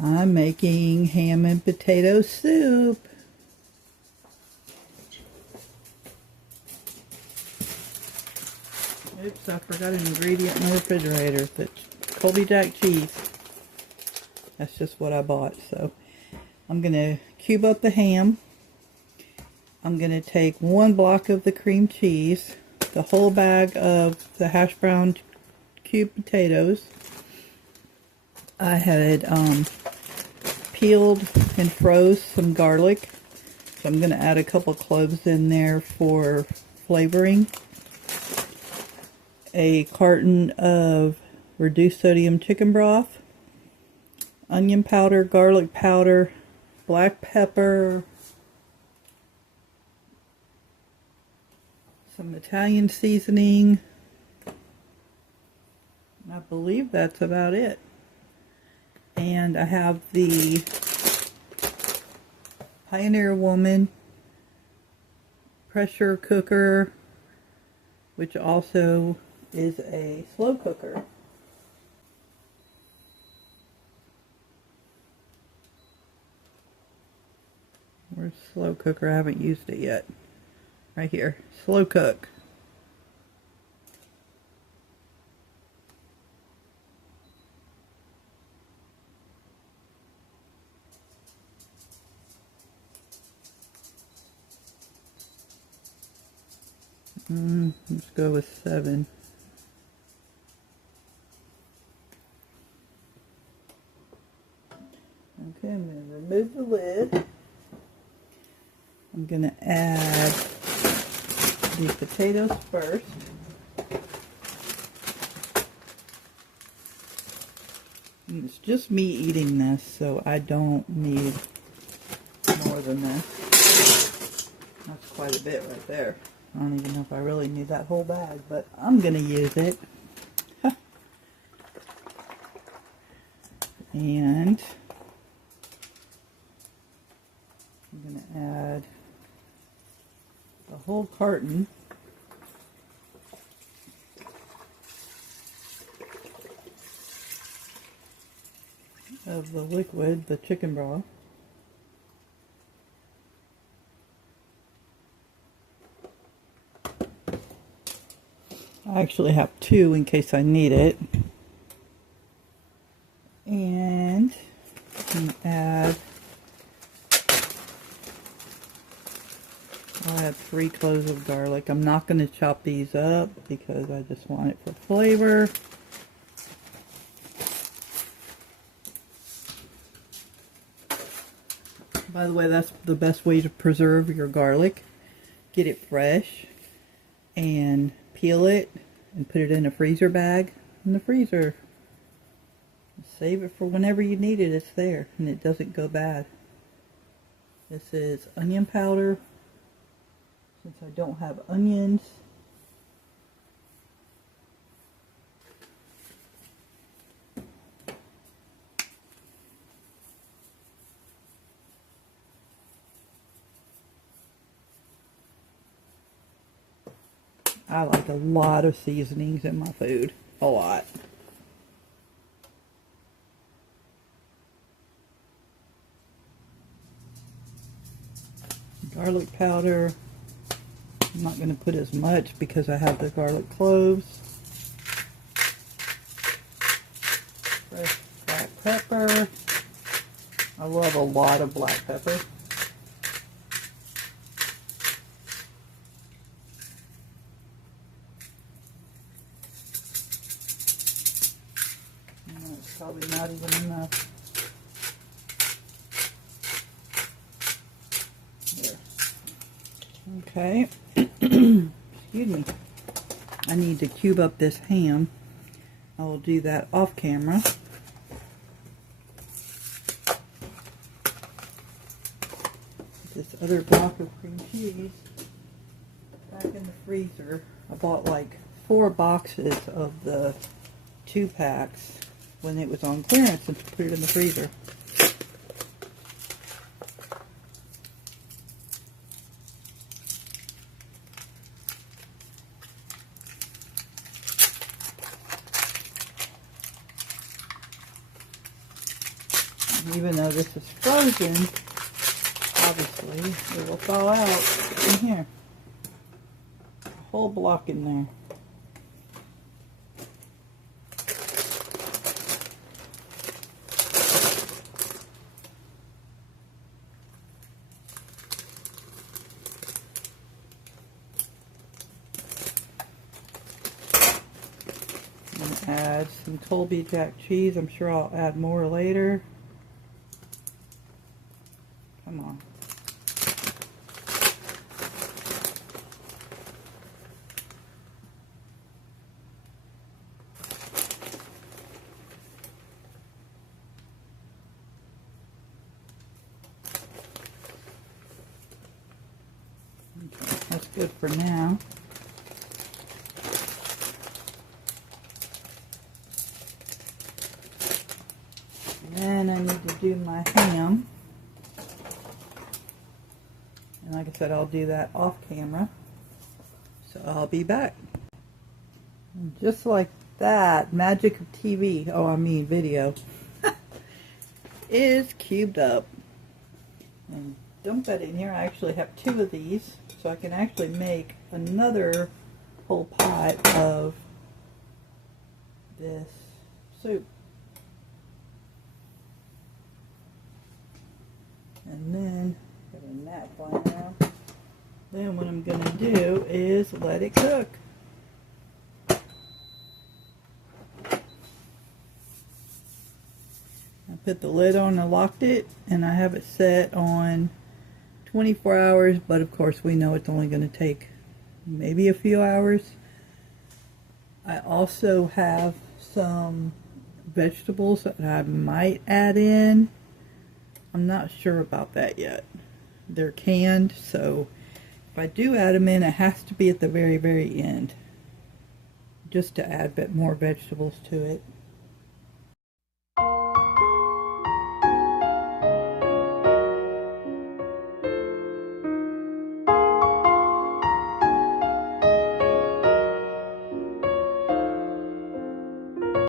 I'm making ham and potato soup. Oops, I forgot an ingredient in the refrigerator. That's Colby Jack cheese. That's just what I bought. So I'm going to cube up the ham. I'm going to take 1 block of the cream cheese, the whole bag of the hash brown cubed potatoes. I had peeled and froze some garlic. So I'm going to add a couple cloves in there for flavoring. A carton of reduced sodium chicken broth, onion powder, garlic powder, black pepper, some Italian seasoning. I believe that's about it. And I have the Pioneer Woman pressure cooker, which also is a slow cooker. Where's slow cooker? I haven't used it yet. Right here. Slow cook. Let's go with 7. Okay, I'm going to remove the lid. I'm going to add the potatoes first. And it's just me eating this, so I don't need more than this. That's quite a bit right there. I don't even know if I really need that whole bag, but I'm going to use it. And I'm going to add the whole carton of the liquid, the chicken broth. I actually have 2 in case I need it. And I'm add, I'll add 3 cloves of garlic. I'm not going to chop these up because I just want it for flavor. By the way, that's the best way to preserve your garlic. Get it fresh and peel it and put it in a freezer bag in the freezer. Save it for whenever you need it. It's there and it doesn't go bad. This is onion powder. Since I don't have onions, I like a lot of seasonings in my food. A lot. Garlic powder. I'm not going to put as much because I have the garlic cloves. Fresh black pepper. I love a lot of black pepper. It's probably not even enough. Okay, excuse me. I need to cube up this ham. I will do that off camera. This other block of cream cheese back in the freezer. I bought like 4 boxes of the 2 packs when it was on clearance and put it in the freezer. Even though this is frozen, obviously it will thaw out in here. A whole block in there. Add some Colby Jack cheese. I'm sure I'll add more later. Come on. Okay, that's good for now. Then I need to do my ham. And like I said, I'll do that off camera. So I'll be back. And just like that, magic of TV, oh I mean video, is cubed up. And dump that in here. I actually have 2 of these, so I can actually make another whole pot of this soup. And then, put a nap on now. Then what I'm going to do is let it cook. I put the lid on and locked it, and I have it set on 24 hours, but of course we know it's only going to take maybe a few hours. I also have some vegetables that I might add in. I'm not sure about that yet. They're canned, so if I do add them in, it has to be at the very, very end, just to add a bit more vegetables to it.